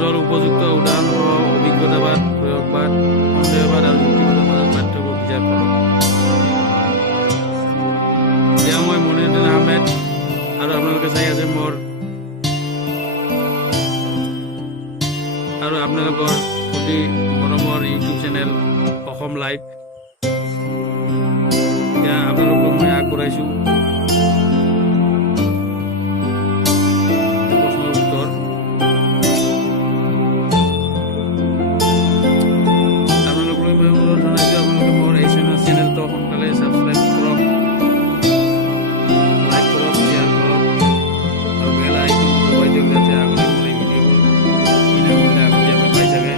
ধৰ উপযুক্ত উদাহৰণ সহ অভিজ্ঞতাবাদ, প্ৰয়োগবাদ, সন্দেহবাদ আৰু যুক্তিবাদৰ মাজত পাৰ্থক্য বিচাৰ কৰক। এতিয়া মই মনিৰুদ্দিন আহমেদ আৰু আপোনালোকে চাই আছে মোৰ আৰু আপোনালোকৰ অতি মৰমৰ ইউটিউব চেনেল অসম লাইভ। এতিয়া আপোনালোকক মই আগবঢ়াইছোঁ প্ৰশ্নৰ উত্তৰ। আপোনালোকলৈ মই অনুৰোধ জনাইছোঁ আপোনালোকে মোৰ এই চেনেলটো সোনকালে ছাবস্ক্ৰাইব কৰক, লাইক কৰক, শ্বেয়াৰ কৰক আৰু বেল আইকন দবাই দিয়ক যাতে আগলৈ মোৰ এই ভিডিঅ'বোৰ বিনামূল্যে আগতীয়াকৈ পাই থাকে।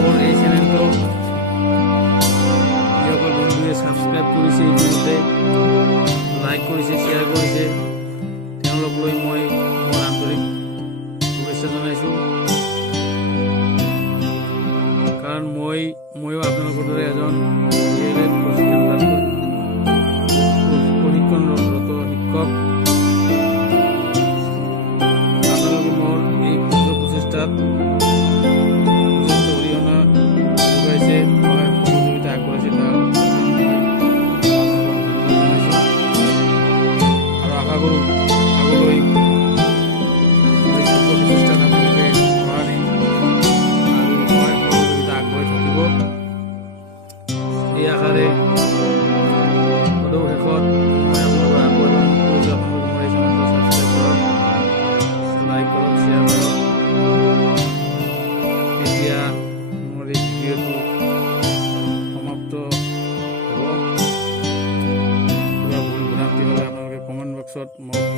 মোৰ এই চেনেলটো যিসকল বন্ধুৱে ছাবস্ক্ৰাইব কৰিছে, ইতিমধ্যে লাইক কৰিছে, শ্বেয়াৰ কৰিছে, তেওঁলোকলৈ মই মোৰ আন্তৰিক শুভেচ্ছা জনাইছোঁ। কাৰণ ময়ো আপোনালোকৰ দৰে এজন প্ৰশিক্ষণৰত শিক্ষক। আপোনালোকে মোৰ এই ক্ষুদ্ৰ প্ৰচেষ্টাত যথেষ্ট অৰিহণা যোগাইছে, সহযোগিতা আগবঢ়াইছে, তাৰ বাবে মই আপোনালোকক ধন্যবাদ জনাইছোঁ আৰু আশা কৰোঁ আগলৈ এই ক্ষুদ্ৰ প্ৰচেষ্টাত আপোনালোকে সঁহাৰি আৰু সহযোগিতা আগবঢ়াই থাকিব। এই আশাৰে সদৌ শেষত মই আপোনালোকৰ আকৌ এবাৰ কৰিছোঁ, আপোনালোকে মোৰ এই চেনেলটো ছাবস্ক্ৰাইব কৰক, লাইক কৰক, শ্বেয়াৰ কৰক। এতিয়া মোৰ এই ভিডিঅ'টো সমাপ্ত হ'ব। কিবা ভুল ভ্ৰান্তি হ'লে আপোনালোকে কমেণ্ট বক্সত মোক